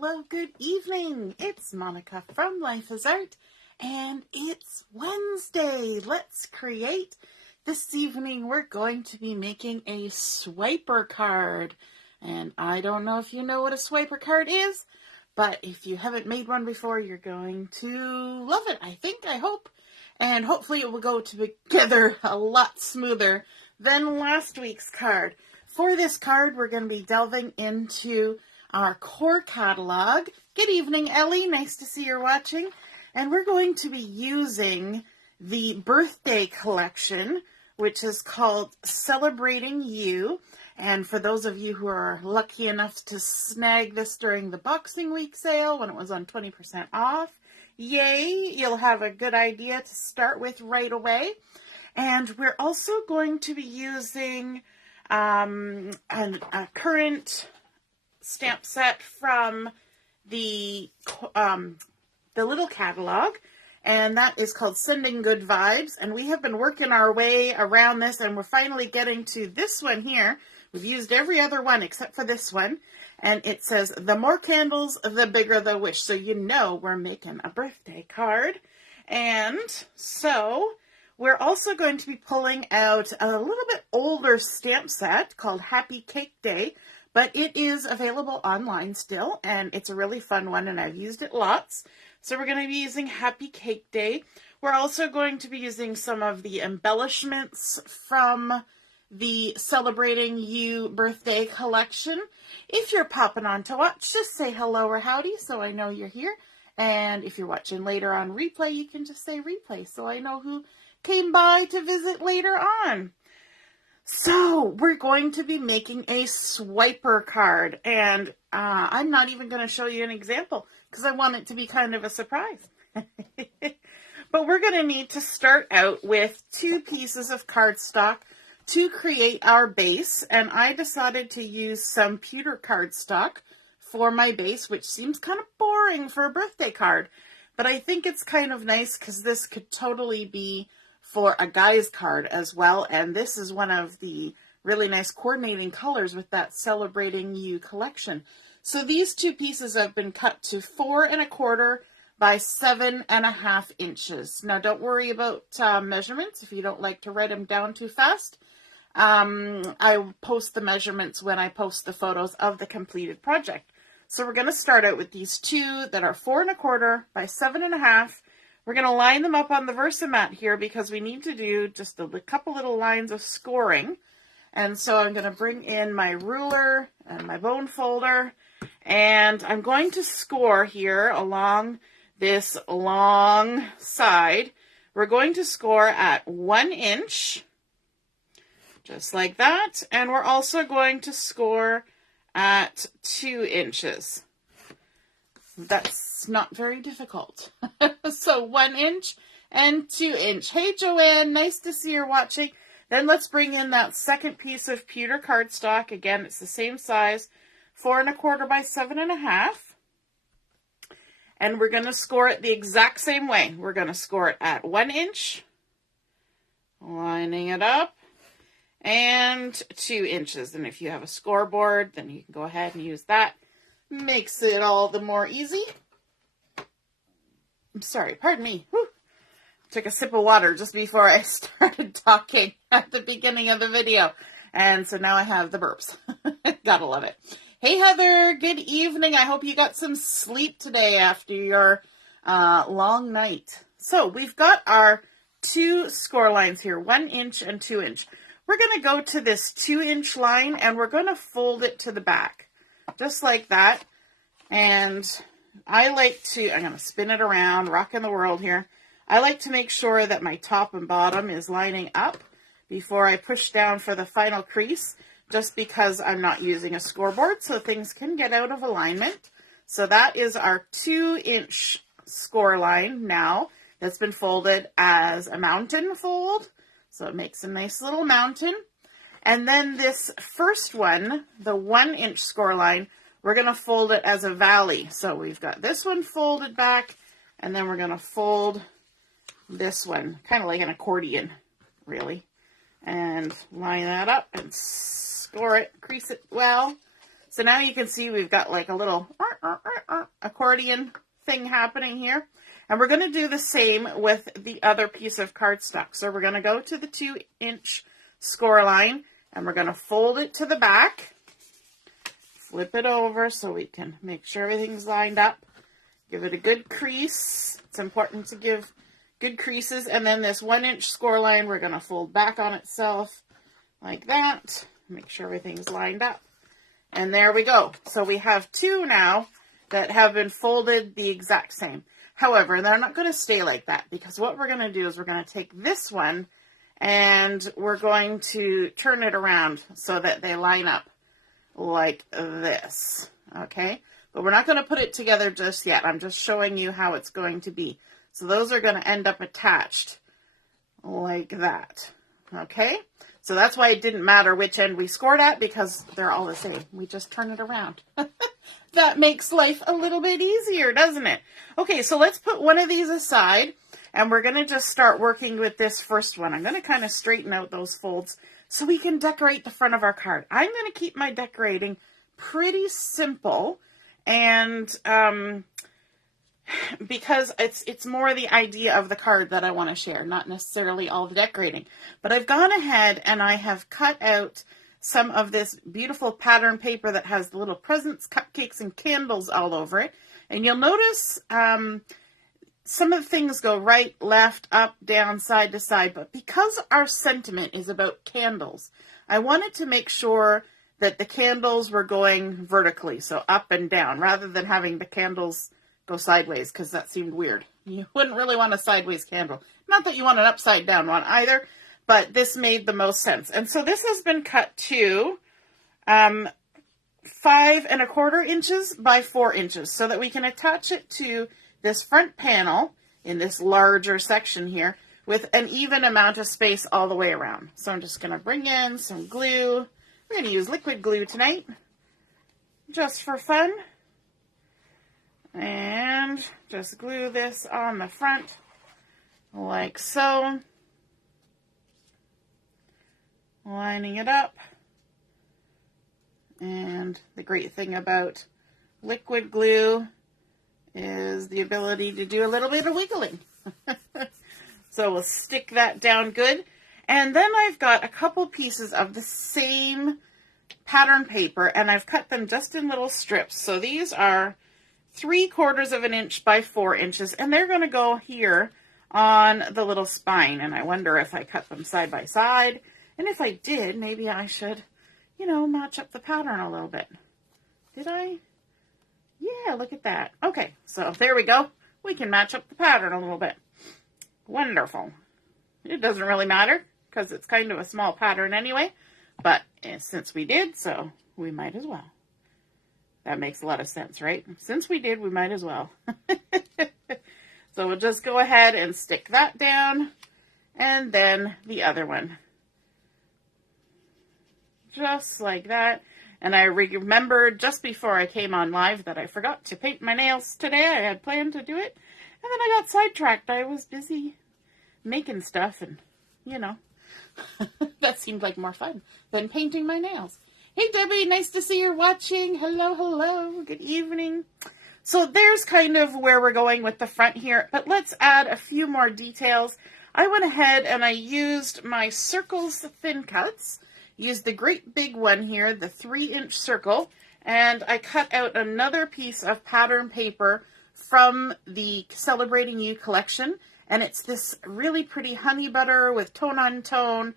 hello, good evening. It's Monica from Life is Art, and it's Wednesday. Let's create. This evening we're going to be making a swiper card. And I don't know if you know what a swiper card is, but if you haven't made one before, you're going to love it, I hope. And hopefully it will go together a lot smoother than last week's card. For this card, we're going to be delving into our core catalog. Good evening, Ellie. Nice to see you're watching. And we're going to be using the birthday collection, which is called Celebrating You. And for those of you who are lucky enough to snag this during the Boxing Week sale when it was on 20% off, yay, you'll have a good idea to start with right away. And we're also going to be using a current stamp set from the little catalog, and that is called Sending Good Vibes. And we have been working our way around this, and we're finally getting to this one here. We've used every other one except for this one, and it says, the more candles, the bigger the wish. So you know we're making a birthday card. And so we're also going to be pulling out a little bit older stamp set called Happy Cake Day, but it is available online still, and it's a really fun one, and I've used it lots. So we're going to be using Happy Cake Day. We're also going to be using some of the embellishments from the Celebrating You birthday collection. If you're popping on to watch, just say hello or howdy so I know you're here. And if you're watching later on replay, you can just say replay so I know who came by to visit later on. So we're going to be making a swiper card, and I'm not even going to show you an example because I want it to be kind of a surprise. But we're going to need to start out with 2 pieces of cardstock to create our base, and I decided to use some pewter cardstock for my base, which seems kind of boring for a birthday card, but I think it's kind of nice because this could totally be for a guy's card as well, and this is one of the really nice coordinating colors with that Celebrating You collection. So these 2 pieces have been cut to 4 1/4 by 7 1/2 inches. Now don't worry about measurements if you don't like to write them down too fast. I will post the measurements when I post the photos of the completed project. So we're going to start out with these 2 that are 4 1/4 by 7 1/2. We're going to line them up on the Versamark here because we need to do just a couple little lines of scoring. And so I'm going to bring in my ruler and my bone folder, and I'm going to score here along this long side. We're going to score at 1 inch, just like that. And we're also going to score at 2 inches. That's not very difficult. So 1 inch and 2 inch. Hey, Joanne, nice to see you're watching. Then let's bring in that second piece of pewter cardstock. Again, it's the same size, 4 1/4 by 7 1/2. And we're going to score it the exact same way. We're going to score it at 1 inch, lining it up, and 2 inches. And if you have a scoreboard, then you can go ahead and use that. Makes it all the more easy. I'm sorry, pardon me. Whew. Took a sip of water just before I started talking at the beginning of the video. And so now I have the burps. Gotta love it. Hey, Heather, good evening. I hope you got some sleep today after your long night. So we've got our 2 score lines here, 1 inch and 2 inch. We're going to go to this 2 inch line and we're going to fold it to the back. Just like that. And I'm going to spin it around, rocking the world here. I like to make sure that my top and bottom is lining up before I push down for the final crease, just because I'm not using a scoreboard, so things can get out of alignment. So that is our 2 inch score line now that's been folded as a mountain fold. So it makes a nice little mountain. And then this first one, the 1 inch score line, we're going to fold it as a valley. So we've got this one folded back, and then we're going to fold this one, kind of like an accordion, really. And line that up and score it, crease it well. So now you can see we've got like a little accordion thing happening here. And we're going to do the same with the other piece of cardstock. So we're going to go to the 2-inch score line and we're going to fold it to the back. Flip it over so we can make sure everything's lined up. Give it a good crease. It's important to give good creases. And then this 1-inch score line, we're going to fold back on itself like that. Make sure everything's lined up. And there we go. So we have 2 now that have been folded the exact same. However, they're not going to stay like that, because what we're going to do is we're going to take this one and we're going to turn it around so that they line up like this. Okay? But we're not going to put it together just yet. I'm just showing you how it's going to be. So those are going to end up attached like that. Okay? So that's why it didn't matter which end we scored at, because they're all the same. We just turn it around. That makes life a little bit easier, doesn't it? Okay, so let's put one of these aside, and we're going to just start working with this first one. I'm going to kind of straighten out those folds so we can decorate the front of our card. I'm going to keep my decorating pretty simple, and because it's more the idea of the card that I want to share, not necessarily all the decorating. But I've gone ahead and I have cut out some of this beautiful pattern paper that has the little presents, cupcakes, and candles all over it. And you'll notice some of the things go right, left, up, down, side to side. But because our sentiment is about candles, I wanted to make sure that the candles were going vertically, so up and down, rather than having the candles go sideways, because that seemed weird. You wouldn't really want a sideways candle. Not that you want an upside down one either, but this made the most sense. And so this has been cut to 5 1/4 inches by 4 inches so that we can attach it to this front panel in this larger section here with an even amount of space all the way around. So I'm just going to bring in some glue. We're going to use liquid glue tonight, just for fun. And just glue this on the front like so. Lining it up. And the great thing about liquid glue is the ability to do a little bit of wiggling. So we'll stick that down good. And then I've got a couple pieces of the same pattern paper, and I've cut them just in little strips. So these are 3/4 of an inch by 4 inches, and they're going to go here on the little spine. And I wonder if I cut them side by side. And if I did, maybe I should, match up the pattern a little bit. Did I? Yeah, look at that. Okay, so there we go. We can match up the pattern a little bit. Wonderful. It doesn't really matter because it's kind of a small pattern anyway. But since we did, so we might as well. That makes a lot of sense, right? Since we did, we might as well. So we'll just go ahead and stick that down. And then the other one. Just like that. And I remembered just before I came on live that I forgot to paint my nails today. I had planned to do it. And then I got sidetracked. I was busy making stuff and, that seemed like more fun than painting my nails. Hey, Debbie, nice to see you're watching. Hello, hello. Good evening. So there's kind of where we're going with the front here, but let's add a few more details. I went ahead and I used my circles thin cuts. Used the great big one here, the 3-inch circle, and I cut out another piece of pattern paper from the Celebrating You collection, and it's this really pretty honey butter with tone-on-tone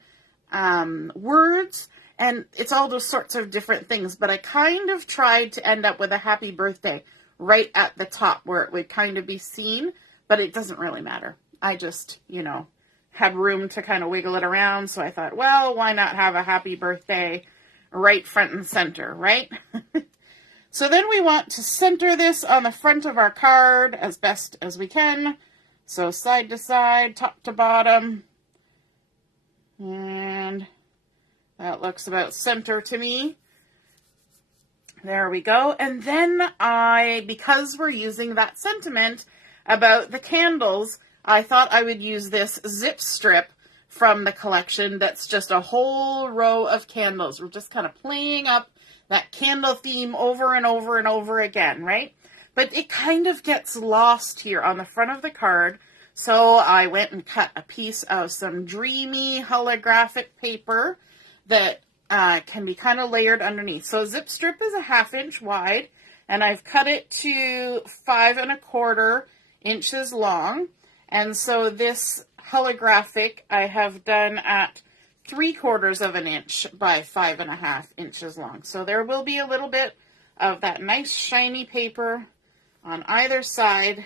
words, and it's all those sorts of different things, but I kind of tried to end up with a happy birthday right at the top where it would kind of be seen, but it doesn't really matter. I just, had room to kind of wiggle it around, so I thought, well, why not have a happy birthday right front and center, right? So then we want to center this on the front of our card as best as we can. So side to side, top to bottom. And that looks about center to me. There we go. And then because we're using that sentiment about the candles, I thought I would use this zip strip from the collection that's just a whole row of candles. We're just kind of playing up that candle theme over and over and over again, right? But it kind of gets lost here on the front of the card. So I went and cut a piece of some Dreamy Holographic paper that can be kind of layered underneath. So a zip strip is a 1/2 inch wide, and I've cut it to 5 1/4 inches long. And so this holographic I have done at 3/4 of an inch by 5 1/2 inches long. So there will be a little bit of that nice shiny paper on either side.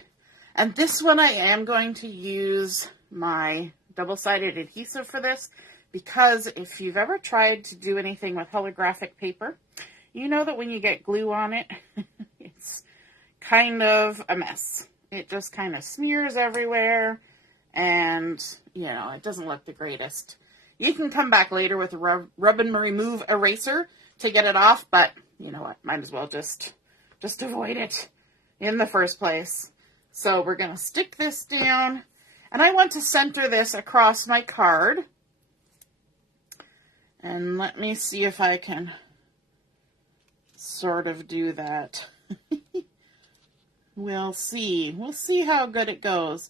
And this one I am going to use my double-sided adhesive for this, because if you've ever tried to do anything with holographic paper, you know that when you get glue on it, it's kind of a mess. It just kind of smears everywhere, and, you know, it doesn't look the greatest. You can come back later with a rub and remove eraser to get it off, but you know what, might as well just avoid it in the first place. So we're going to stick this down, and I want to center this across my card. And let me see if I can sort of do that. We'll see. We'll see how good it goes.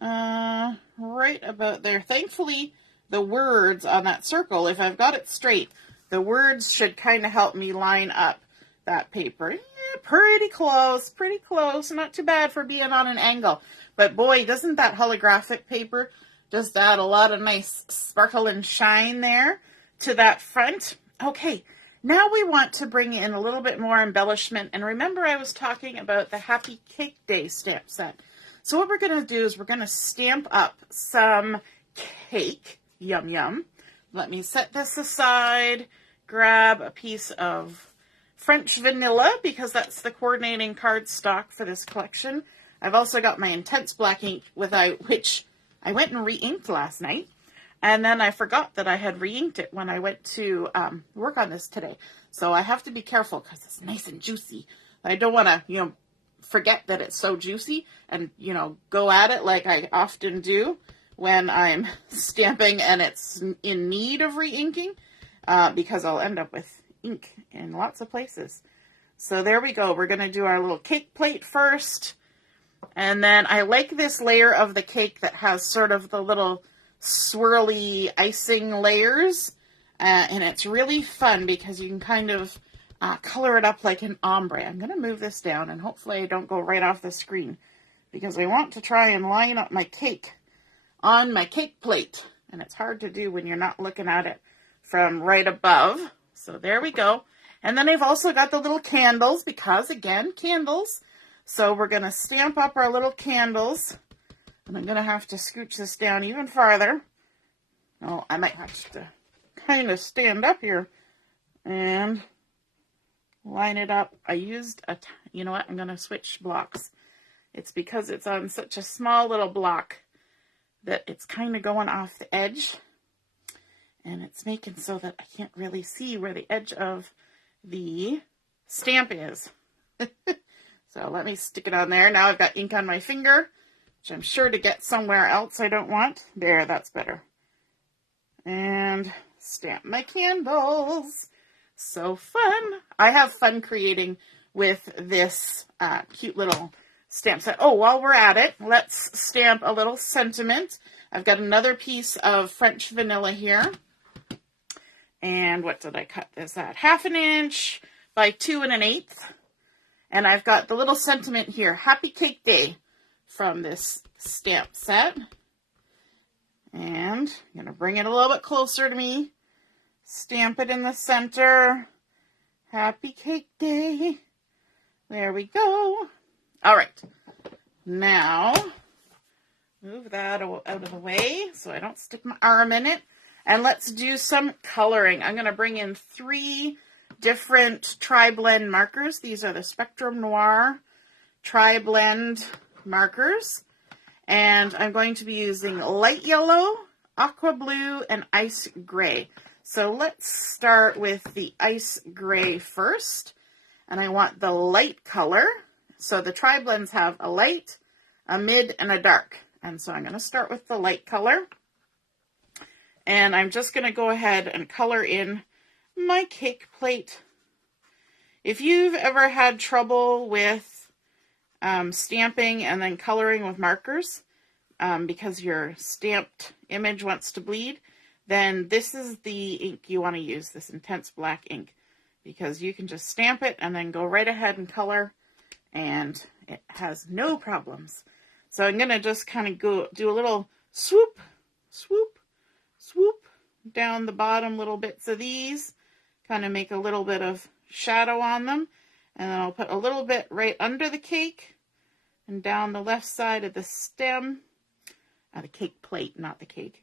Right about there. Thankfully, the words on that circle, if I've got it straight, the words should kind of help me line up that paper. Yeah, pretty close. Not too bad for being on an angle. But boy, doesn't that holographic paper just add a lot of nice sparkle and shine there to that front. Okay, now we want to bring in a little bit more embellishment. And remember, I was talking about the Happy Cake Day stamp set. So what we're going to do is we're going to stamp up some cake. Yum, yum. Let me set this aside, grab a piece of French vanilla, because that's the coordinating cardstock for this collection. I've also got my intense black ink, which I went and re-inked last night. And then I forgot that I had re-inked it when I went to work on this today. So I have to be careful because it's nice and juicy. I don't want to, forget that it's so juicy and, go at it like I often do when I'm stamping and it's in need of re-inking, because I'll end up with ink in lots of places. So there we go. We're going to do our little cake plate first. And then I like this layer of the cake that has sort of the little swirly icing layers. And it's really fun because you can kind of color it up like an ombre. I'm going to move this down and hopefully I don't go right off the screen, because I want to try and line up my cake on my cake plate. And it's hard to do when you're not looking at it from right above. So there we go. And then I've also got the little candles, because again, candles. So we're going to stamp up our little candles. And I'm going to have to scooch this down even farther. Oh, I might have to kind of stand up here and line it up. I used you know what? I'm going to switch blocks. It's because it's on such a small little block that it's kind of going off the edge. And it's making so that I can't really see where the edge of the stamp is. So let me stick it on there. Now I've got ink on my finger, which I'm sure to get somewhere else I don't want. There, that's better. And stamp my candles. So fun. I have fun creating with this cute little stamp set. Oh, while we're at it, let's stamp a little sentiment. I've got another piece of French vanilla here. And what did I cut this at? 1/2 inch by 2 1/8. And I've got the little sentiment here, Happy Cake Day, from this stamp set. And I'm going to bring it a little bit closer to me. Stamp it in the center. Happy Cake Day. There we go. All right. Now, move that out of the way so I don't stick my arm in it. And let's do some coloring. I'm going to bring in 3 different tri-blend markers. These are the Spectrum Noir tri-blend markers. And I'm going to be using light yellow, aqua blue, and ice gray. So let's start with the ice gray first. And I want the light color. So the tri-blends have a light, a mid, and a dark. And so I'm going to start with the light color. And I'm just going to go ahead and color in my cake plate. If you've ever had trouble with stamping and then coloring with markers because your stamped image wants to bleed, then this is the ink you want to use, this intense black ink, because you can just stamp it and then go right ahead and color, and it has no problems. So I'm going to just kind of go do a little swoop, swoop, swoop down the bottom little bits of these, kind of make a little bit of shadow on them, and then I'll put a little bit right under the cake and down the left side of the stem, the cake plate, not the cake,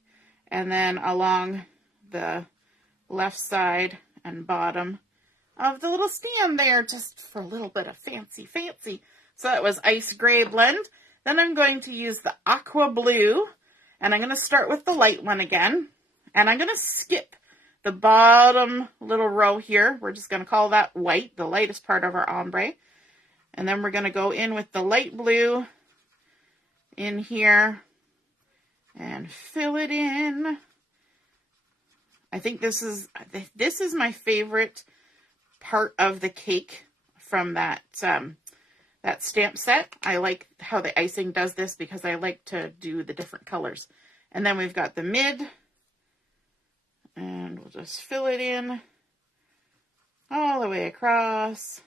and then along the left side and bottom of the little stem there, just for a little bit of fancy. So that was Ice Gray Blend. Then I'm going to use the Aqua Blue, and I'm going to start with the light one again, and I'm going to skip the bottom little row here. We're just going to call that white, the lightest part of our ombre. And then we're going to go in with the light blue in here and fill it in. I think this is my favorite part of the cake from that that stamp set. I like how the icing does this because I like to do the different colors. And then we've got the mid, and we'll just fill it in all the way across.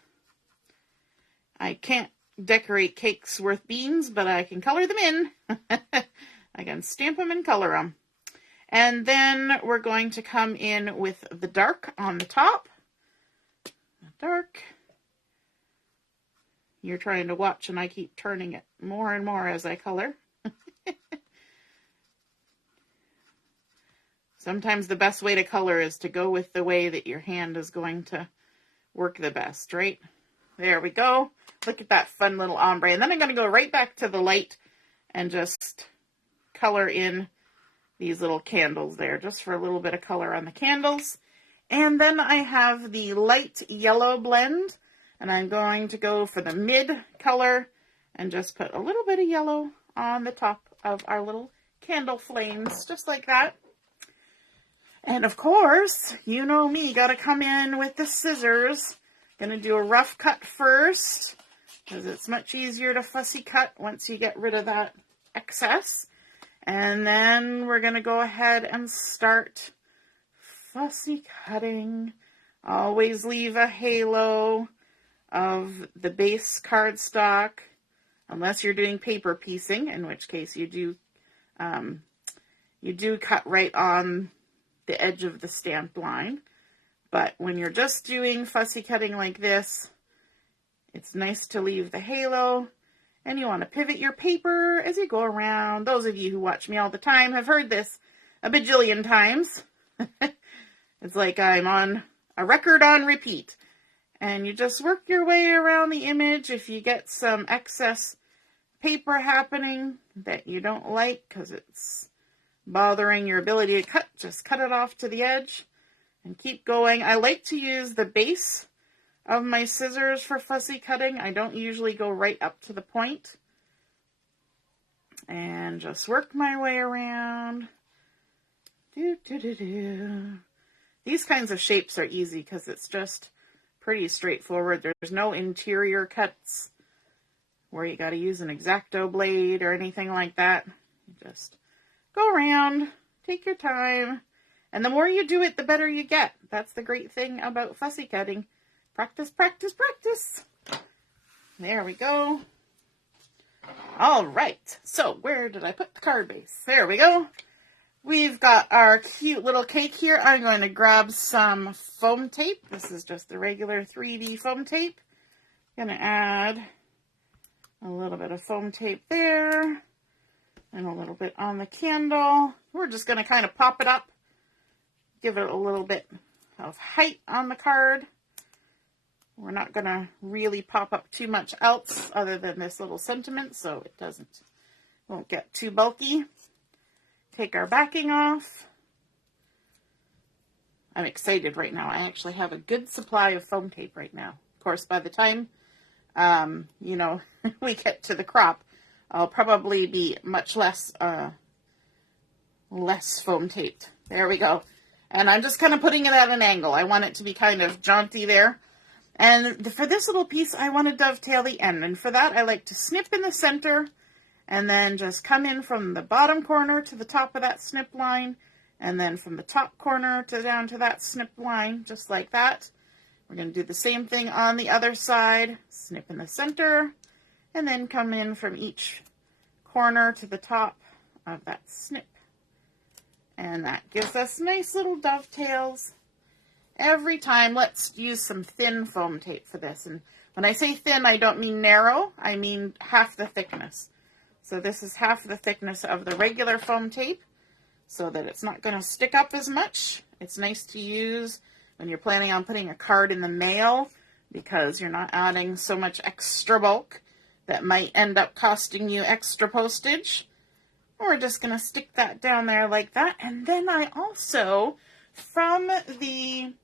I can't decorate cakes worth beans, but I can color them in. I can stamp them and color them. And then we're going to come in with the dark on the top. The dark. You're trying to watch, and I keep turning it more and more as I color. Sometimes the best way to color is to go with the way that your hand is going to work the best, right? There we go. Look at that fun little ombre. And then I'm going to go right back to the light and just color in these little candles there, just for a little bit of color on the candles. And then I have the light yellow blend, and I'm going to go for the mid color and just put a little bit of yellow on the top of our little candle flames, just like that. And of course, you know me, got to come in with the scissors. Gonna do a rough cut first, because it's much easier to fussy cut once you get rid of that excess. And then we're gonna go ahead and start fussy cutting. Always leave a halo of the base cardstock, unless you're doing paper piecing, in which case you do cut right on the edge of the stamped line. But when you're just doing fussy cutting like this, it's nice to leave the halo, and you want to pivot your paper as you go around. Those of you who watch me all the time have heard this a bajillion times. It's like I'm on a record on repeat. And you just work your way around the image. If you get some excess paper happening that you don't like because it's bothering your ability to cut, just cut it off to the edge and keep going. I like to use the base of my scissors for fussy cutting. I don't usually go right up to the point. And just work my way around. These kinds of shapes are easy because it's just pretty straightforward. There's no interior cuts where you got to use an X-Acto blade or anything like that. You just go around, take your time, and the more you do it, the better you get. That's the great thing about fussy cutting. Practice, practice, practice. There we go. All right, so where did I put the card base? There we go. We've got our cute little cake here. I'm going to grab some foam tape. This is just the regular 3D foam tape. I'm going to add a little bit of foam tape there and a little bit on the candle. We're just going to kind of pop it up, give it a little bit of height on the card. We're not going to really pop up too much else other than this little sentiment, so it won't get too bulky. Take our backing off. I'm excited right now. I actually have a good supply of foam tape right now. Of course, by the time, we get to the crop, I'll probably be much less foam taped There we go. And I'm just kind of putting it at an angle. I want it to be kind of jaunty there. And for this little piece, I want to dovetail the end. And for that, I like to snip in the center and then just come in from the bottom corner to the top of that snip line. And then from the top corner to down to that snip line, just like that. We're going to do the same thing on the other side. Snip in the center and then come in from each corner to the top of that snip. And that gives us nice little dovetails. Every time, let's use some thin foam tape for this. And when I say thin, I don't mean narrow. I mean half the thickness. So this is half the thickness of the regular foam tape so that it's not going to stick up as much. It's nice to use when you're planning on putting a card in the mail because you're not adding so much extra bulk that might end up costing you extra postage. We're just going to stick that down there like that. And then I also, from the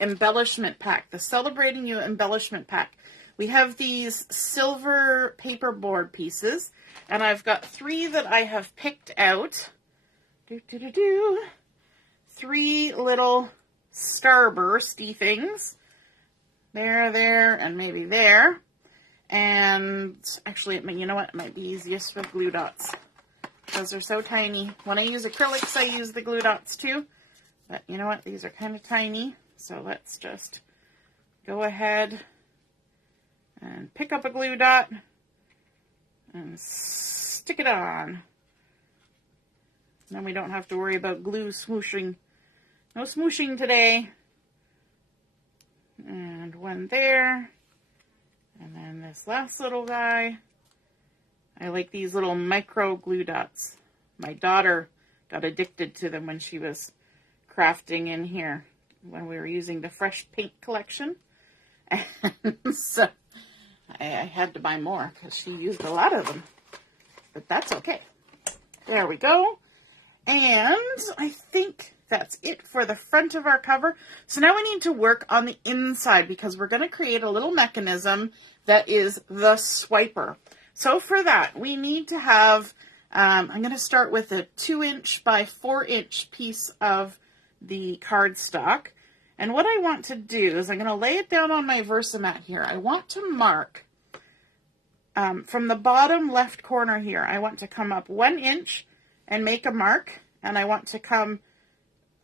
embellishment pack, the Celebrating You embellishment pack, we have these silver paperboard pieces, and I've got 3 that I have picked out. 3 little starbursty things. There, and maybe there. And actually, you know what? It might be easiest with glue dots because they're so tiny. When I use acrylics, I use the glue dots too. But you know what? These are kind of tiny. So let's just go ahead and pick up a glue dot and stick it on. Then we don't have to worry about glue smooshing. No smooshing today. And one there. And then this last little guy. I like these little micro glue dots. My daughter got addicted to them when she was crafting in here when we were using the fresh paint collection. And so I had to buy more because she used a lot of them. But that's okay. There we go. And I think that's it for the front of our cover. So now we need to work on the inside because we're going to create a little mechanism that is the swiper. So for that, we need to have, I'm going to start with a 2" by 4" piece of the cardstock. And what I want to do is I'm going to lay it down on my Versamat here. I want to mark from the bottom left corner here. I want to come up 1" and make a mark. And I want to come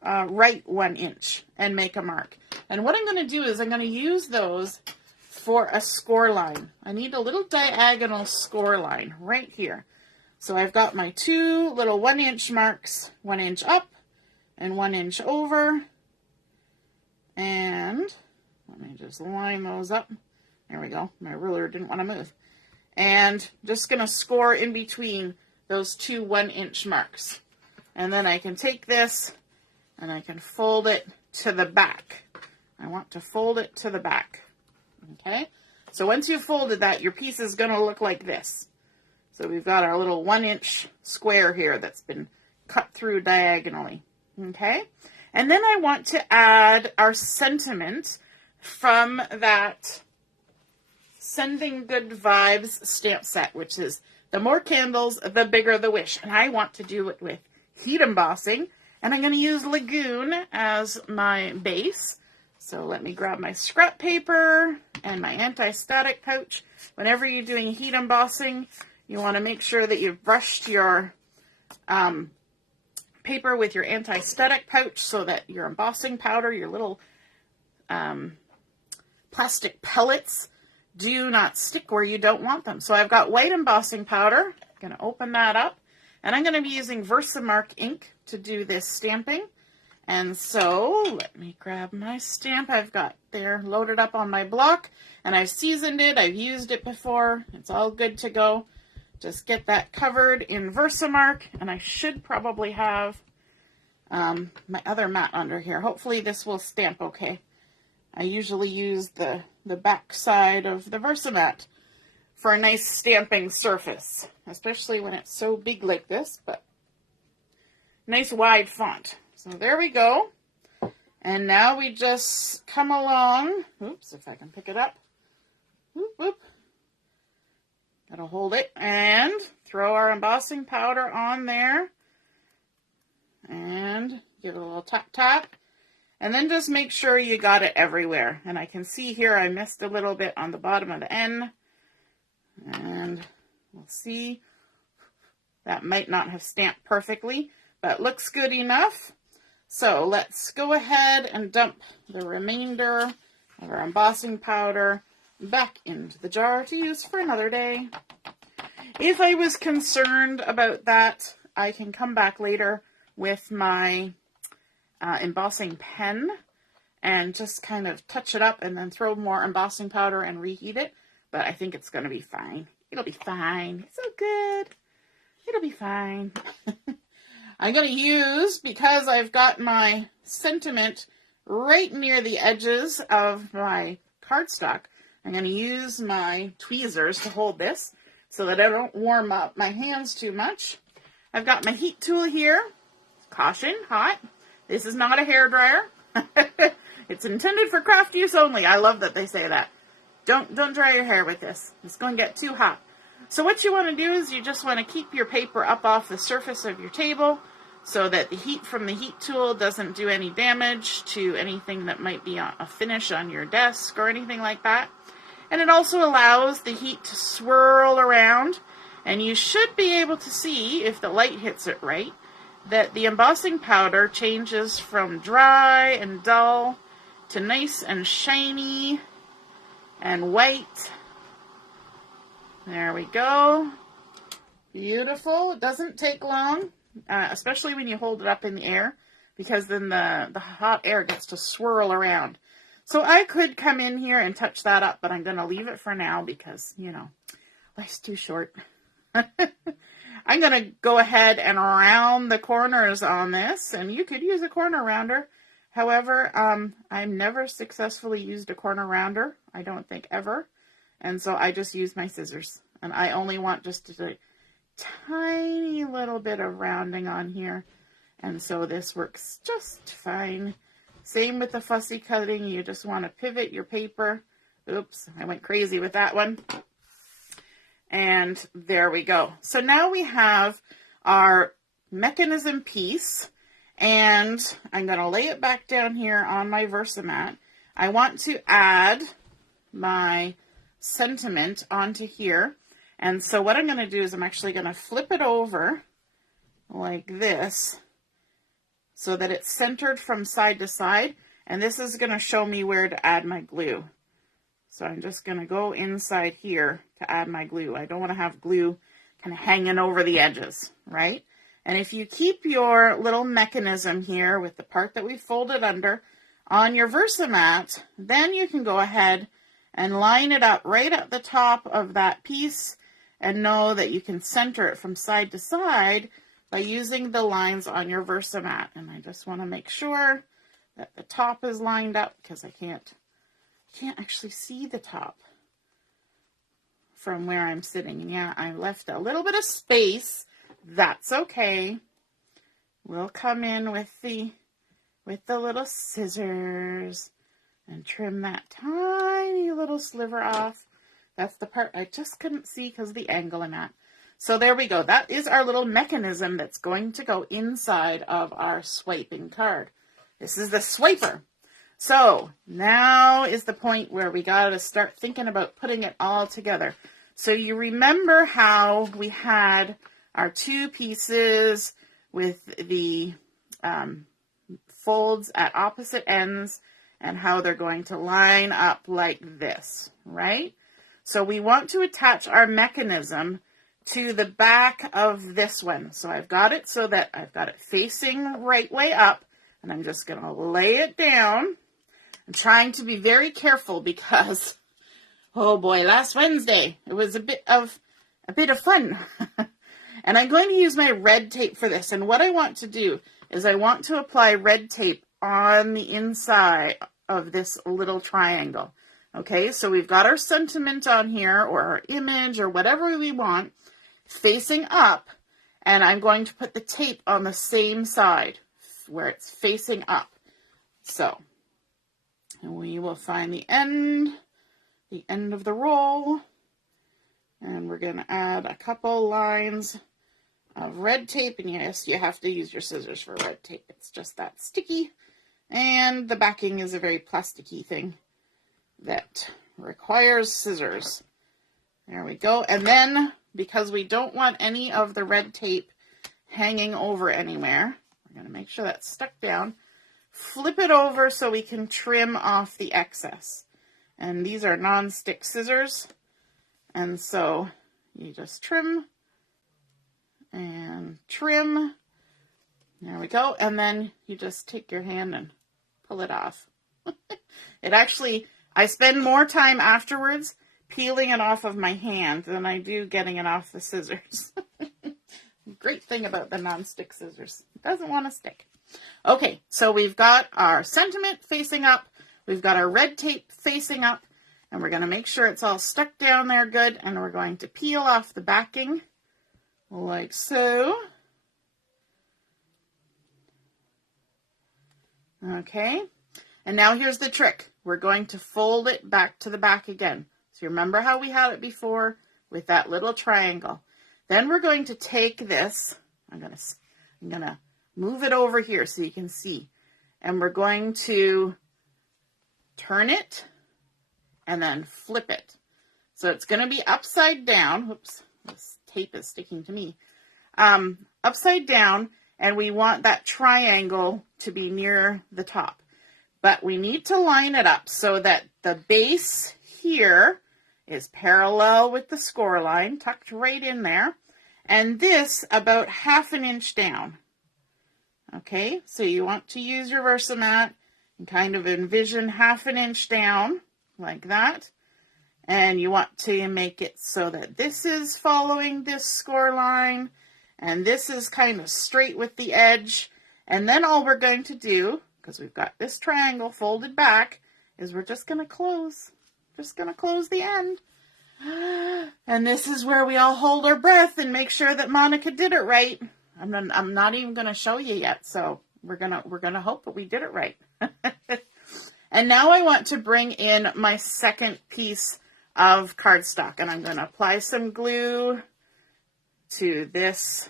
right 1" and make a mark. And what I'm going to do is I'm going to use those for a score line. I need a little diagonal score line right here. So I've got my 2 little 1" marks, 1" up and 1" over. And let me just line those up. There we go. My ruler didn't want to move. And just going to score in between those 2 1" marks. And then I can take this and I can fold it to the back. I want to fold it to the back. Okay? So once you've folded that, your piece is going to look like this. So we've got our little 1" square here that's been cut through diagonally. Okay? And then I want to add our sentiment from that Sending Good Vibes stamp set, which is the more candles, the bigger the wish. And I want to do it with heat embossing. And I'm going to use Lagoon as my base. So let me grab my scrap paper and my anti-static pouch. Whenever you're doing heat embossing, you want to make sure that you've brushed your paper with your anti-static pouch so that your embossing powder, your little plastic pellets, do not stick where you don't want them. So I've got white embossing powder. I'm going to open that up. And I'm going to be using Versamark ink to do this stamping. And so let me grab my stamp I've got there loaded up on my block. And I've seasoned it. I've used it before. It's all good to go. Just get that covered in Versamark. And I should probably have my other mat under here. Hopefully this will stamp okay. I usually use the back side of the Versamat for a nice stamping surface, especially when it's so big like this, but nice wide font. So there we go. And now we just come along. Oops, if I can pick it up. Whoop, whoop. Gotta hold it and throw our embossing powder on there. and give it a little tap tap. And then just make sure you got it everywhere. And I can see here I missed a little bit on the bottom of the N. And we'll see. That might not have stamped perfectly, but looks good enough. So let's go ahead and dump the remainder of our embossing powder back into the jar to use for another day. If I was concerned about that, I can come back later with my embossing pen and just kind of touch it up and then throw more embossing powder and reheat it. But I think it's going to be fine. It'll be fine. It's so good. It'll be fine. I'm going to use, because I've got my sentiment right near the edges of my cardstock, I'm going to use my tweezers to hold this so that I don't warm up my hands too much. I've got my heat tool here. Caution, hot. This is not a hairdryer. It's intended for craft use only. I love that they say that. Don't dry your hair with this. It's going to get too hot. So what you want to do is you just want to keep your paper up off the surface of your table so that the heat from the heat tool doesn't do any damage to anything that might be a finish on your desk or anything like that. And it also allows the heat to swirl around, and you should be able to see, if the light hits it right, that the embossing powder changes from dry and dull to nice and shiny and white. There we go. Beautiful. It doesn't take long, especially when you hold it up in the air, because then the hot air gets to swirl around. So I could come in here and touch that up, but I'm going to leave it for now because, you know, life's too short. I'm going to go ahead and round the corners on this, and you could use a corner rounder. However, I've never successfully used a corner rounder. I don't think ever. And so I just use my scissors, and I only want just a tiny little bit of rounding on here. And so this works just fine. Same with the fussy cutting. You just want to pivot your paper. Oops, I went crazy with that one. And there we go. So now we have our mechanism piece, and I'm going to lay it back down here on my Versamat. I want to add my sentiment onto here. And so what I'm going to do is I'm actually going to flip it over like this so that it's centered from side to side. And this is going to show me where to add my glue. So I'm just going to go inside here to add my glue. I don't want to have glue kind of hanging over the edges, right? And if you keep your little mechanism here with the part that we folded under on your Versamat, then you can go ahead and line it up right at the top of that piece and know that you can center it from side to side by using the lines on your Versamat. And I just want to make sure that the top is lined up because I can't actually see the top from where I'm sitting. Yeah, I left a little bit of space. That's okay. We'll come in with the little scissors and trim that tiny little sliver off. That's the part I just couldn't see because of the angle I'm at. So there we go. That is our little mechanism that's going to go inside of our swiping card. This is the swiper. So now is the point where we got to start thinking about putting it all together. So you remember how we had our two pieces with the folds at opposite ends and how they're going to line up like this, right? So we want to attach our mechanism to the back of this one. So I've got it so that I've got it facing right way up, and I'm just going to lay it down. I'm trying to be very careful because, oh boy, last Wednesday, it was a bit of fun. And I'm going to use my red tape for this. And what I want to do is I want to apply red tape on the inside of this little triangle. Okay, so we've got our sentiment on here, or our image, or whatever we want, facing up. And I'm going to put the tape on the same side where it's facing up. So we will find the end of the roll. And we're going to add a couple lines of red tape, and yes, you have to use your scissors for red tape. It's just that sticky, and the backing is a very plasticky thing that requires scissors. There we go. And then, because we don't want any of the red tape hanging over anywhere, we're going to make sure that's stuck down. Flip it over so we can trim off the excess. And these are non-stick scissors. And so you just trim and trim. There we go. And then you just take your hand and pull it off. It actually, I spend more time afterwards peeling it off of my hand than I do getting it off the scissors. Great thing about the non-stick scissors. It doesn't want to stick. Okay, so we've got our sentiment facing up. We've got our red tape facing up. And we're going to make sure it's all stuck down there good. And we're going to peel off the backing like so. Okay. And now here's the trick. We're going to fold it back to the back again. So remember how we had it before with that little triangle. Then we're going to take this. I'm going to move it over here so you can see. And we're going to turn it and then flip it. So it's going to be upside down. Whoops, this tape is sticking to me. Upside down, and we want that triangle to be near the top. But we need to line it up so that the base here is parallel with the score line, tucked right in there. And this about 1/2 inch down. Okay, so you want to use your Versamark and kind of envision 1/2 inch down like that. And you want to make it so that this is following this score line and this is kind of straight with the edge. And then all we're going to do, because we've got this triangle folded back, is we're just going to close. Just going to close the end. And this is where we all hold our breath and make sure that Monica did it right. I'm not even going to show you yet, so we're gonna hope that we did it right. And now I want to bring in my second piece of cardstock, and I'm going to apply some glue to this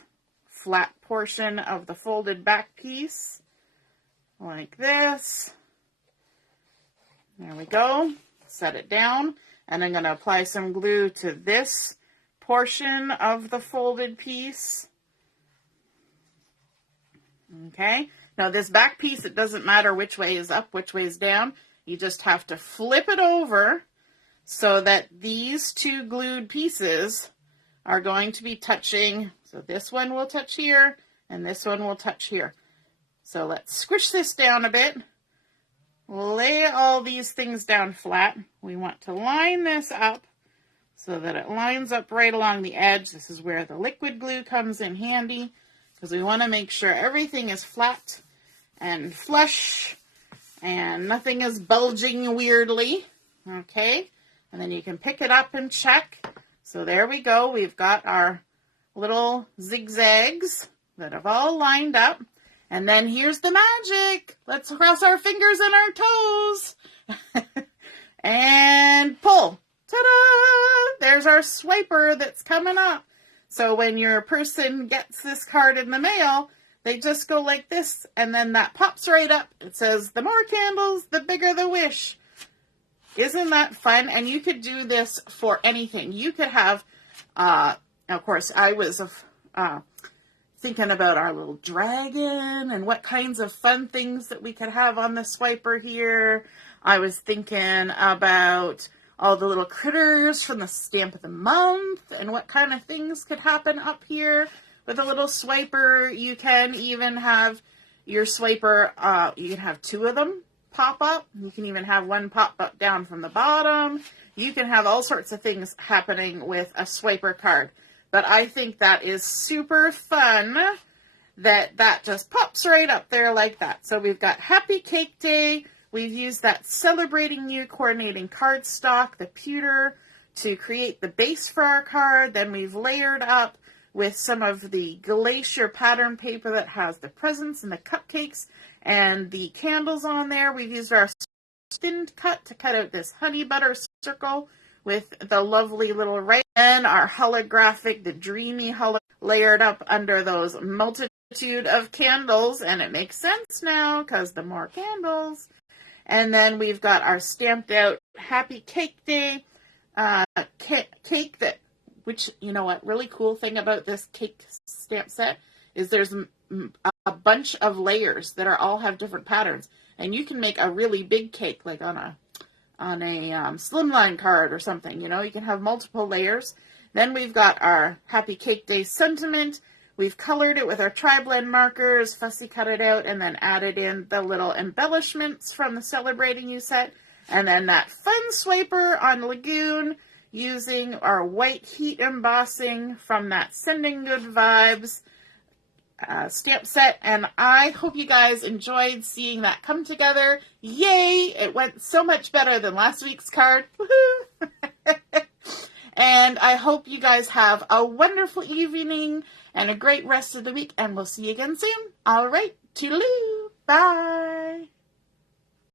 flat portion of the folded back piece, like this. There we go. Set it down, and I'm going to apply some glue to this portion of the folded piece. Okay, now this back piece, it doesn't matter which way is up, which way is down. You just have to flip it over so that these two glued pieces are going to be touching. So this one will touch here, and this one will touch here. So let's squish this down a bit. Lay all these things down flat. We want to line this up so that it lines up right along the edge. This is where the liquid glue comes in handy, because we want to make sure everything is flat and flush and nothing is bulging weirdly. Okay, and then you can pick it up and check. So there we go. We've got our little zigzags that have all lined up. And then here's the magic. Let's cross our fingers and our toes. And pull. Ta-da! There's our swiper that's coming up. So when your person gets this card in the mail, they just go like this, and then that pops right up. It says, the more candles, the bigger the wish. Isn't that fun? And you could do this for anything. You could have, of course, I was thinking about our little dragon and what kinds of fun things that we could have on the swiper here. I was thinking about all the little critters from the stamp of the month and what kind of things could happen up here with a little swiper. You can even have your swiper, you can have two of them pop up. You can even have one pop up down from the bottom. You can have all sorts of things happening with a swiper card. But I think that is super fun that just pops right up there like that. So we've got Happy Cake Day. We've used that Celebrating You Coordinating cardstock, the pewter, to create the base for our card. Then we've layered up with some of the Glacier pattern paper that has the presents and the cupcakes and the candles on there. We've used our thin cut to cut out this honey butter circle with the lovely little right. And our holographic, the Dreamy Holographic, layered up under those multitude of candles, and it makes sense now because the more candles. And then we've got our stamped out Happy Cake Day cake that, which, you know what, really cool thing about this cake stamp set is there's a bunch of layers that all have different patterns, and you can make a really big cake like on a slimline card or something. You know, you can have multiple layers. Then we've got our Happy Cake Day sentiment. We've colored it with our tri-blend markers, fussy cut it out, and then added in the little embellishments from the Celebrating You set. And then that fun swiper on Lagoon using our white heat embossing from that Sending Good Vibes stamp set. And I hope you guys enjoyed seeing that come together. Yay! It went so much better than last week's card. Woohoo! And I hope you guys have a wonderful evening and a great rest of the week, and we'll see you again soon. All right, toodaloo. Bye.